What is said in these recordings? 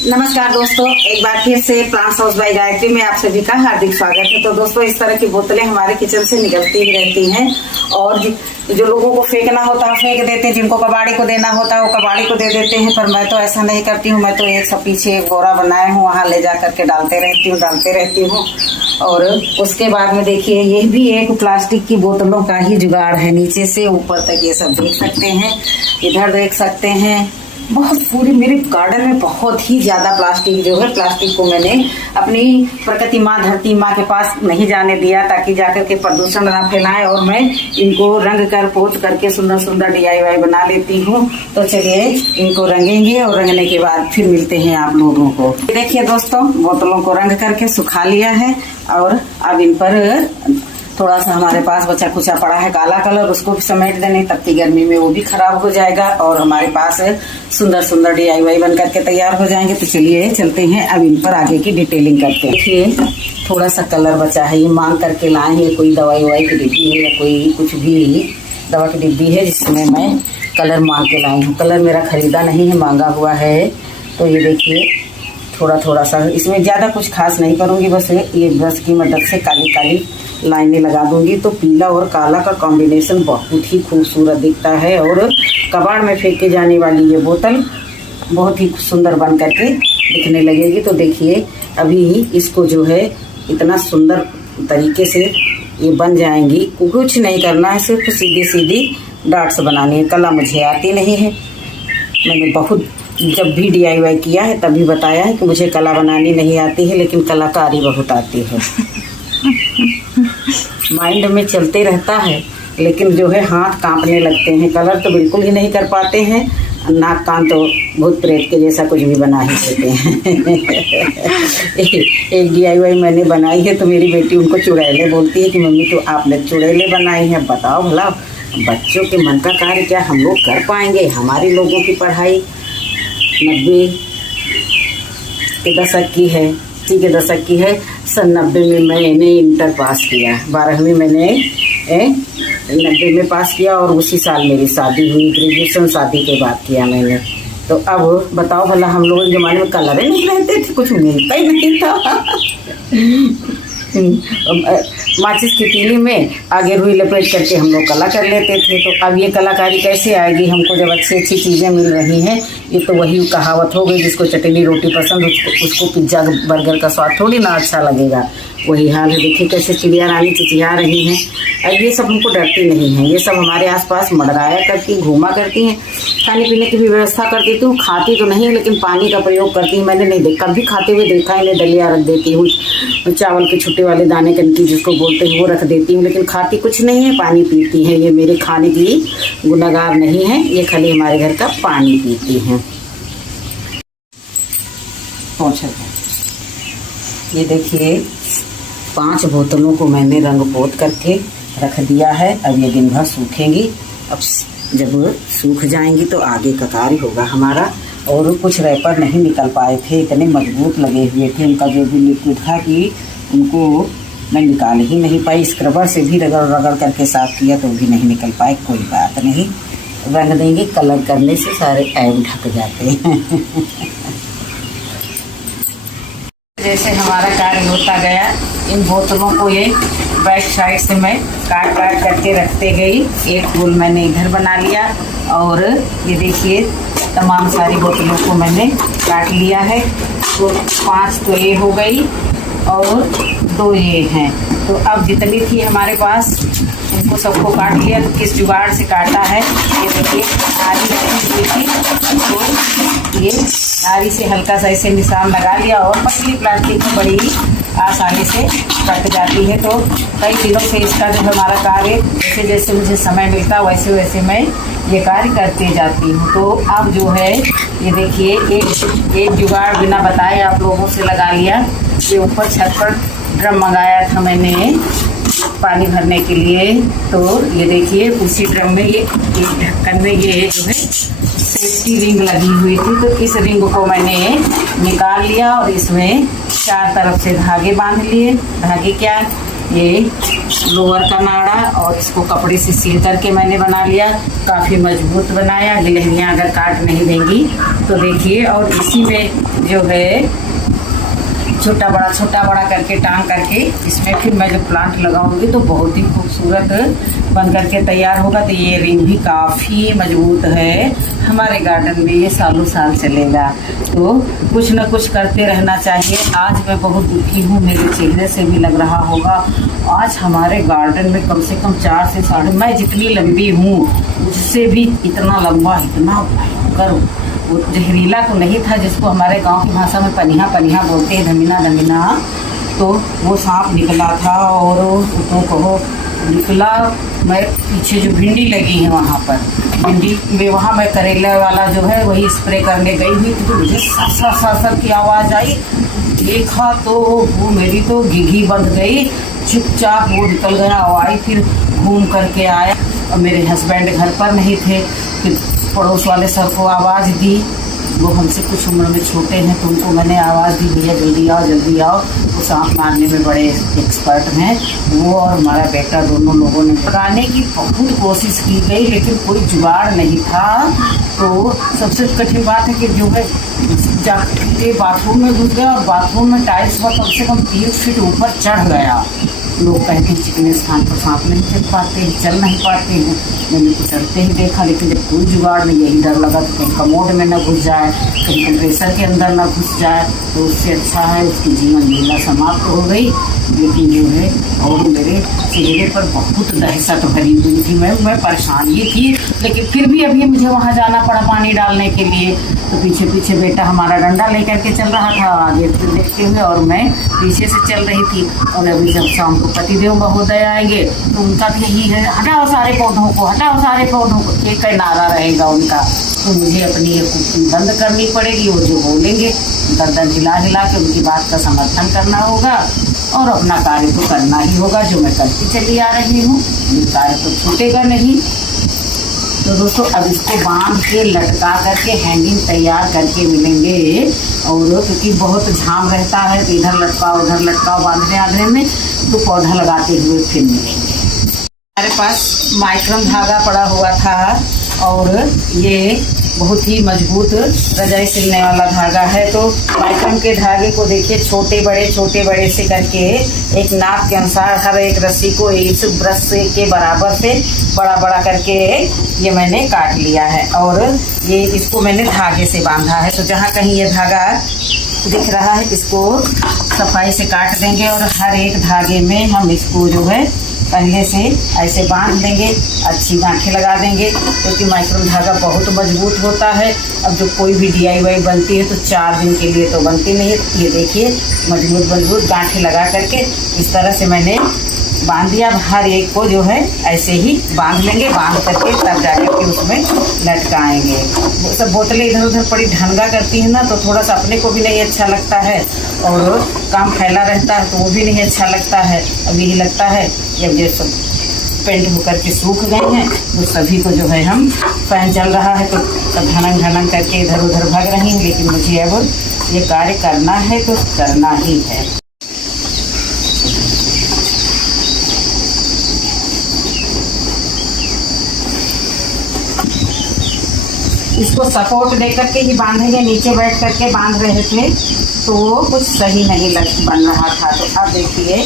नमस्कार दोस्तों, एक बार फिर से प्लांट्स हाउस बाय गायत्री में आप सभी का हार्दिक स्वागत है। तो दोस्तों, इस तरह की बोतलें हमारे किचन से निकलती ही रहती हैं और जो लोगों को फेंकना होता है फेंक देते हैं, जिनको कबाड़ी को देना होता है वो कबाड़ी को दे देते हैं। पर मैं तो ऐसा नहीं करती हूँ। मैं तो एक सब पीछे एक बोरा बनाया हूँ, वहाँ ले जा करके डालते रहती हूँ। और उसके बाद में देखिए, ये भी एक प्लास्टिक की बोतलों का ही जुगाड़ है। नीचे से ऊपर तक ये सब देख सकते हैं, इधर देख सकते हैं। बहुत पूरी मेरे गार्डन में बहुत ही ज्यादा प्लास्टिक जो है, प्लास्टिक को मैंने अपनी प्रकृति माँ धरती माँ के पास नहीं जाने दिया, ताकि जाकर के प्रदूषण ना फैलाए। और मैं इनको रंग कर पोत करके सुंदर सुंदर DIY बना लेती हूँ। तो चलिए इनको रंगेंगे और रंगने के बाद फिर मिलते हैं आप लोगों को। देखिए दोस्तों, बोतलों को रंग करके सुखा लिया है और अब इन पर थोड़ा सा हमारे पास बचा कुचा पड़ा है काला कलर, उसको भी समेट देने, तब की गर्मी में वो भी खराब हो जाएगा और हमारे पास सुंदर सुंदर DIY बन करके तैयार हो जाएंगे। तो चलिए चलते हैं अब इन पर आगे की डिटेलिंग करते हैं। देखिए, थोड़ा सा कलर बचा है, ये मांग करके लाए हैं। कोई दवाई ववाई की डिब्बी है या कोई कुछ भी दवा की डिब्बी है जिसमें मैं कलर मांग के लाई हूँ। कलर मेरा खरीदा नहीं है, मांगा हुआ है। तो ये देखिए, थोड़ा थोड़ा सा, इसमें ज़्यादा कुछ खास नहीं करूँगी, बस ये ब्रश की मदद से काली काली लाइनें लगा दूंगी। तो पीला और काला का कॉम्बिनेशन बहुत ही खूबसूरत दिखता है और कबाड़ में फेंके जाने वाली ये बोतल बहुत ही सुंदर बन करके दिखने लगेगी। तो देखिए, अभी इसको जो है इतना सुंदर तरीके से ये बन जाएंगी। कुछ नहीं करना है, सिर्फ सीधी सीधी डॉट्स बनानी है। कला मुझे आती नहीं है। मैंने बहुत जब भी DIY किया है तभी बताया है कि मुझे कला बनानी नहीं आती है, लेकिन कलाकारी बहुत आती है। माइंड में चलते रहता है, लेकिन जो है हाथ कांपने लगते हैं। कलर तो बिल्कुल ही नहीं कर पाते हैं, नाक कान तो भूत प्रेत के जैसा कुछ भी बना ही देते हैं। एक DIY मैंने बनाई है तो मेरी बेटी उनको चुड़ैले बोलती है कि मम्मी तो आपने चुड़ैले बनाई हैं। बताओ भला, बच्चों के मन का कार्य क्या हम लोग कर पाएंगे? हमारे लोगों की पढ़ाई 90 के दशक की है, के दशक की है। सन 90 में मैंने इंटर पास किया, 12वीं मैंने 90 में पास किया और उसी साल मेरी शादी हुई। ग्रेजुएशन शादी के बाद किया मैंने। तो अब बताओ भला, हम लोगों के ज़माने में कलर ही नहीं रहते थे, कुछ मिलता ही नहीं था। माचिस की तीली में आगे रुई लपेट करके हम लोग कला कर लेते थे। तो अब ये कलाकारी कैसे आएगी हमको, जब अच्छी अच्छी चीज़ें मिल रही हैं? ये तो वही कहावत हो गई, जिसको चटनी रोटी पसंद उसको पिज्ज़ा बर्गर का स्वाद थोड़ी ना अच्छा लगेगा। वही हाल है। देखिए कैसे चिड़िया रानी चिचिया रही हैं। अब ये सब हमको डरती नहीं है, ये सब हमारे आसपास मंडराया करती, घूमा करती हैं। खाने पीने की भी व्यवस्था कर देती हूँ, खाती तो नहीं लेकिन पानी का प्रयोग करती हूँ। मैंने नहीं कभी खाते हुए देखा है, इन्हें दलिया रख देती हूँ, चावल के छुट्टे वाले दाने कनकी जिसको बोलते हैं वो रख देती हूँ, लेकिन खाती कुछ नहीं है, पानी पीती है। ये मेरे खाने की गुनहगार नहीं है, ये खाली हमारे घर का पानी पीती हैं। ये देखिए, 5 बोतलों को मैंने रंग पोत करके रख दिया है। अब ये दिन भर सूखेंगी। अब जब सूख जाएंगी तो आगे का कार्य होगा हमारा। और कुछ रैपर नहीं निकल पाए थे, इतने मजबूत लगे हुए थे। उनका जो भी लिक्विड था कि उनको मैं निकाल ही नहीं पाई। स्क्रबर से भी रगड़ रगड़ करके साफ किया तो भी नहीं निकल पाए। कोई बात नहीं, रंग देंगे। कलर करने से सारे ऐब ढक जाते हैं। जैसे हमारा कार्य होता गया, इन बोतलों को ये बैक साइड से मैं काट काट करके रखते गई। एक फूल मैंने इधर बना लिया और ये देखिए, तमाम सारी बोतलों को मैंने काट लिया है। तो 5 तो ये हो गई और 2 ये हैं। तो अब जितनी थी हमारे पास उनको सबको काट लिया। तो किस जुगाड़ से काटा है ये देखिए, आरी रखी हुई थी तो ये आरी से हल्का सा इसे निशान लगा लिया और पतली प्लास्टिक में बड़ी आसानी से कट जाती है। तो कई दिनों से इसका जो हमारा कार्य, जैसे जैसे मुझे समय मिलता वैसे वैसे मैं ये कार्य करते जाती हूँ। तो अब जो है ये देखिए, एक जुगाड़ बिना बताए आप लोगों से लगा लिया। ये ऊपर छत पर ड्रम मंगाया था मैंने पानी भरने के लिए। तो ये देखिए, उसी ड्रम में ये ढक्कन में ये जो है सेफ्टी रिंग लगी हुई थी। तो इस रिंग को मैंने निकाल लिया और इसमें 4 तरफ से धागे बांध लिए। धागे क्या, ये लोअर का नाड़ा और इसको कपड़े से सील करके मैंने बना लिया। काफ़ी मजबूत बनाया, गिलहरियाँ अगर काट नहीं देंगी तो देखिए। और इसी में जो है छोटा बड़ा करके टांग करके इसमें फिर मैं जो प्लांट लगाऊंगी तो बहुत ही खूबसूरत बन करके तैयार होगा। तो ये रिंग भी काफ़ी मजबूत है, हमारे गार्डन में ये सालों साल चलेगा। तो कुछ न कुछ करते रहना चाहिए। आज मैं बहुत दुखी हूँ, मेरे चेहरे से भी लग रहा होगा। आज हमारे गार्डन में कम से कम 4 से 4.5, मैं जितनी लंबी हूँ उससे भी इतना लंबा, इतना भयंकर, वो जहरीला तो नहीं था जिसको हमारे गांव की भाषा में पनिहा पनिहा बोलते हैं, धमीना। तो वो सांप निकला था और तो कहो निकला। मैं पीछे जो भिंडी लगी है वहाँ पर, भिंडी में वहाँ मैं करेला वाला जो है वही स्प्रे करने गई हुई थी, तो मुझे सर की आवाज़ आई। देखा तो वो मेरी तो घिघी बंध गई, चुपचाप वो निकल गया। और आई फिर घूम करके आया और मेरे हस्बैंड घर पर नहीं थे। फिर पड़ोस वाले सर को आवाज़ दी, वो हमसे कुछ उम्र में छोटे हैं, तो उनको मैंने आवाज़ दी, भैया जल्दी आओ। वो सांप मारने में बड़े एक्सपर्ट हैं। वो और हमारा बेटा दोनों लोगों ने पकाने की बहुत कोशिश की गई, लेकिन कोई जुगाड़ नहीं था। तो सबसे कठिन बात है कि जो है जाके बाथरूम में घुस गया और बाथरूम में टाइल्स पर कम से कम 3 फीट ऊपर चढ़ गया। लोग कहते हैं चिकने स्थान पर सांप नहीं चल पाते हैं, चल नहीं पाते हैं। मैंने तो चलते ही देखा, लेकिन जब कोई जुगाड़ नहीं, यही डर लगा कि कहीं कमोड में न घुस जाए, कहीं कंप्रेसर के अंदर न घुस जाए। तो उससे अच्छा है उसकी जीवन लीला समाप्त हो गई। लेकिन जो है और मेरे चेहरे पर बहुत दहशत भरी हुई थी, मैं परेशान ही थी। लेकिन फिर भी अभी मुझे वहाँ जाना पड़ा पानी डालने के लिए। तो पीछे बेटा हमारा डंडा लेकर के चल रहा था आगे देखते हुए, और मैं पीछे से चल रही थी। और अभी जब शाम को पतिदेव महोदय आएंगे तो उनका भी यही है, हटाओ सारे पौधों को, हटाओ सारे पौधों को, एक नारा रहेगा उनका। तो मुझे अपनी ये कुकिंग बंद करनी पड़ेगी। वो जो बोलेंगे गर्दन हिला के उनकी बात का समर्थन करना होगा और अपना कार्य तो करना ही होगा, जो मैं करती चली आ रही हूँ। ये कार्य तो छूटेगा नहीं। तो दोस्तों अब इसको बांध के लटका करके हैंगिंग तैयार करके मिलेंगे। और क्योंकि बहुत झाम रहता है तो इधर लटकाओ बांधने में, तो पौधा लगाते हुए फिर मिलेंगे। हमारे पास माइक्रम धागा पड़ा हुआ था और ये बहुत ही मजबूत रजाई सिलने वाला धागा है। तो माइक्रम के धागे को देखिए छोटे बड़े से करके एक नाप के अनुसार हर एक रस्सी को इस ब्रश के बराबर से बड़ा करके ये मैंने काट लिया है। और ये इसको मैंने धागे से बांधा है। तो जहाँ कहीं ये धागा दिख रहा है इसको सफाई से काट देंगे और हर एक धागे में हम इसको जो है पहले से ऐसे बांध देंगे, अच्छी गांठें लगा देंगे, क्योंकि माइक्रोम धागा बहुत मजबूत होता है। अब जो कोई भी DIY बनती है तो 4 दिन के लिए तो बनती नहीं है। ये देखिए मजबूत गांठें लगा करके इस तरह से मैंने बांध दिया। हर एक को जो है ऐसे ही बांध लेंगे, बांध करके तब जाकर के उसमें लटकाएंगे। वो सब बोतलें इधर उधर पड़ी ढंगा करती है ना, तो थोड़ा सा अपने को भी नहीं अच्छा लगता है और काम फैला रहता है तो वो भी नहीं अच्छा लगता है। अब यही लगता है जब ये सब पेंट होकर के सूख गए हैं तो सभी को जो है हम फैन चल रहा है तो सब ढनंग करके इधर उधर भाग रही हैं। लेकिन मुझे अब ये कार्य करना है तो करना ही है। इसको सपोर्ट दे करके ही बांधेंगे, नीचे बैठ करके बांध रहे थे तो वो कुछ सही नहीं बन रहा था। तो अब देखिए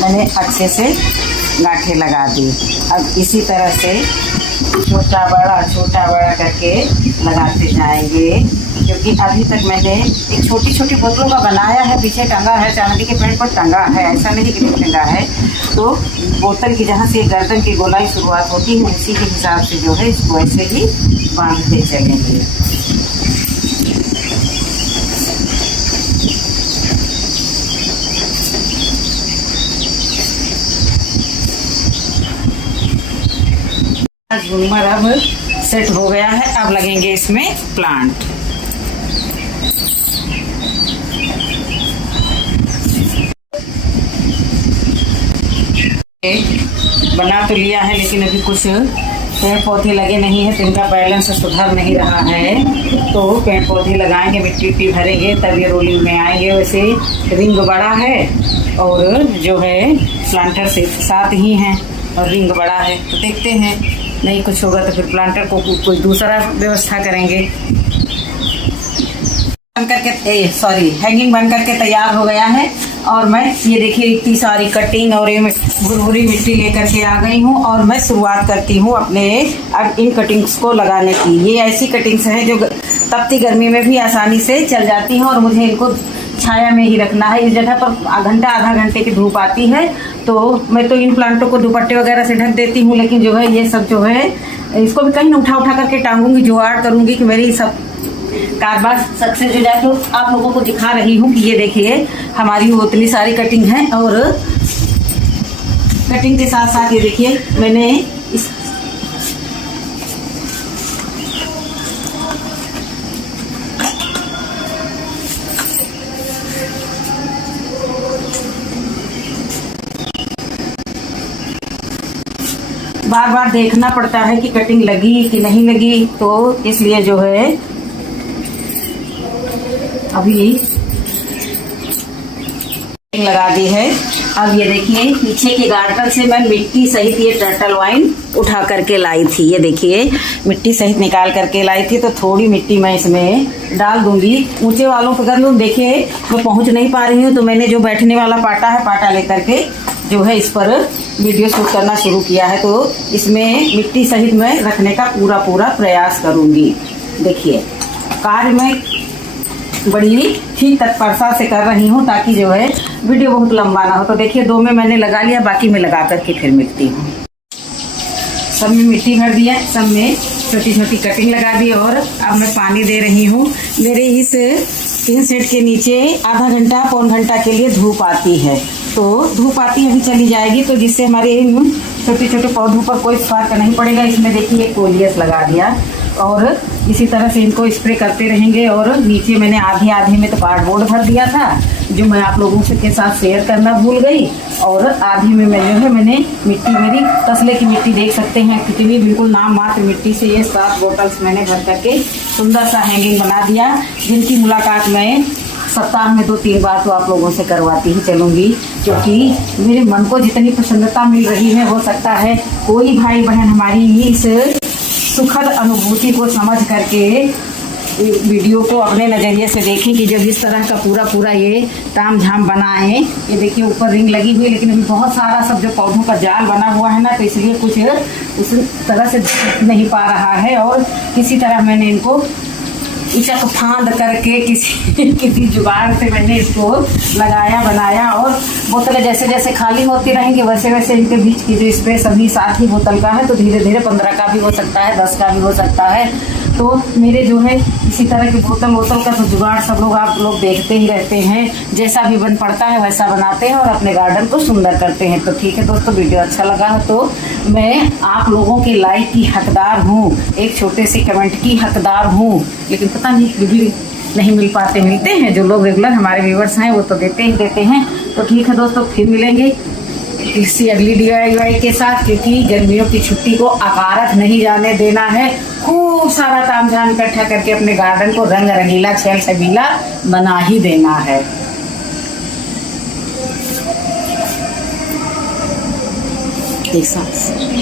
मैंने अच्छे से गांठें लगा दी। अब इसी तरह से छोटा बड़ा करके लगाते जाएंगे, क्योंकि अभी तक मैंने एक छोटी बोतलों का बनाया है, पीछे टंगा है, चांदी के पेड़ पर टंगा है, ऐसा नहीं कि नहीं टंगा है। तो बोतल की जहाँ से गर्दन की गोलाई शुरुआत होती है उसी के हिसाब से जो है इसको ऐसे ही बांधते चलेंगे। झूमर अब सेट हो गया है। अब लगेंगे इसमें प्लांट। बना तो लिया है लेकिन अभी कुछ पेड़ पौधे लगे नहीं है तो इनका बैलेंस सुधर नहीं रहा है। तो पेड़ पौधे लगाएंगे, मिट्टी भरेंगे तब ये रोलिंग में आएंगे। वैसे रिंग बड़ा है और जो है प्लांटर से साथ ही हैं और रिंग बड़ा है। तो देखते हैं, नहीं कुछ होगा तो फिर प्लांटर को कोई दूसरा व्यवस्था करेंगे। बन करके हैंगिंग बन करके तैयार हो गया है। और मैं ये देखिए इतनी सारी कटिंग और ये भुरभुरी मिट्टी लेकर के आ गई हूँ और मैं शुरुआत करती हूँ अपने अब इन कटिंग्स को लगाने की। ये ऐसी कटिंग्स हैं जो तपती गर्मी में भी आसानी से चल जाती हैं और मुझे इनको छाया में ही रखना है। इस जगह पर घंटा आधा घंटे की धूप आती है तो मैं तो इन प्लांटों को दुपट्टे वगैरह से ढक देती हूँ, लेकिन जो है ये सब जो है इसको भी कहीं न उठा करके टांगूंगी, जुगाड़ करूंगी कि मेरी सब कारबार सक्सेस हो जाए। तो आप लोगों को दिखा रही हूँ कि ये देखिए हमारी वो इतनी सारी कटिंग है और कटिंग के साथ साथ ये देखिए मैंने इस बार बार देखना पड़ता है कि कटिंग लगी कि नहीं लगी, तो इसलिए जो है अभी लगा दी है। अब ये देखिए पीछे के गार्डर से मैं मिट्टी सहित ये टर्टल वाइन उठा करके लाई थी। ये देखिए मिट्टी सहित निकाल करके लाई थी, तो थोड़ी मिट्टी मैं इसमें डाल दूंगी। ऊंचे वालों पर कर लूँ, देखिए मैं पहुंच नहीं पा रही हूँ तो मैंने जो बैठने वाला पाटा है, पाटा लेकर के जो है इस पर वीडियो शूट करना शुरू किया है। तो इसमें मिट्टी सहित मैं रखने का पूरा प्रयास करूंगी। देखिए कार्य में बड़ी ही तत्परता से कर रही हूँ ताकि जो है वीडियो बहुत लंबा ना हो। तो देखिए 2 में मैंने लगा लिया, बाकी में लगा करके फिर मिटती हूँ। सब में मिट्टी भर दिया, सब में छोटी छोटी कटिंग लगा दी और अब मैं पानी दे रही हूँ। मेरे इस टीन सेट के नीचे आधा घंटा पौन घंटा के लिए धूप आती है, तो धूप आती अभी चली जाएगी, तो जिससे हमारे छोटे छोटे पौधों पर कोई फर्क नहीं पड़ेगा। इसमें देखिए कोलियस लगा दिया और इसी तरह से इनको स्प्रे करते रहेंगे। और नीचे मैंने आधे में तो कार्डबोर्ड भर दिया था जो मैं आप लोगों के साथ शेयर करना भूल गई, और आधी में मैंने मिट्टी, मेरी तसले की मिट्टी देख सकते हैं कितनी बिल्कुल नाम मात्र मिट्टी से ये 7 बोतल्स मैंने भर करके सुंदर सा हैंगिंग बना दिया, जिनकी मुलाकात मैं सप्ताह में 2-3 बार तो आप लोगों से करवाती ही चलूंगी, क्योंकि मेरे मन को जितनी प्रसन्नता मिल रही है, हो सकता है कोई भाई बहन हमारी इस सुखद अनुभूति को समझ करके वीडियो को अपने नज़रिए से देखें कि जब इस तरह का पूरा ये ताम झाम बनाए। ये देखिए ऊपर रिंग लगी हुई, लेकिन अभी बहुत सारा सब जो पौधों का जाल बना हुआ है ना, तो इसलिए कुछ उस तरह से नहीं पा रहा है। और किसी तरह मैंने इनको इचक फांद करके किसी जुगाड़ से मैंने इसको लगाया बनाया। और बोतलें जैसे जैसे खाली होती रहेंगी वैसे वैसे इनके बीच की जो स्पेस अभी 7 ही बोतल का है, तो धीरे धीरे 15 का भी हो सकता है, 10 का भी हो सकता है। तो मेरे जो है इसी तरह के बोतल का तो जुगाड़ सब लोग आप लोग देखते ही रहते हैं, जैसा भी बन पड़ता है वैसा बनाते हैं और अपने गार्डन को सुंदर करते हैं। तो ठीक है दोस्तों, वीडियो अच्छा लगा तो मैं आप लोगों के लाइक की हकदार हूँ, एक छोटे से कमेंट की हकदार हूँ, लेकिन पता नहीं रिव्यू नहीं मिल पाते, मिलते हैं जो लोग रेगुलर हमारे व्यूवर्स हैं वो तो देते ही देते हैं। तो ठीक है दोस्तों, फिर मिलेंगे किसी अगली DIY के साथ, क्योंकि गर्मियों की छुट्टी को अकारत नहीं जाने देना है। खूब सारा तामझाम इकट्ठा करके अपने गार्डन को रंग रंगीला छेल छबीला बना ही देना है। एक साथ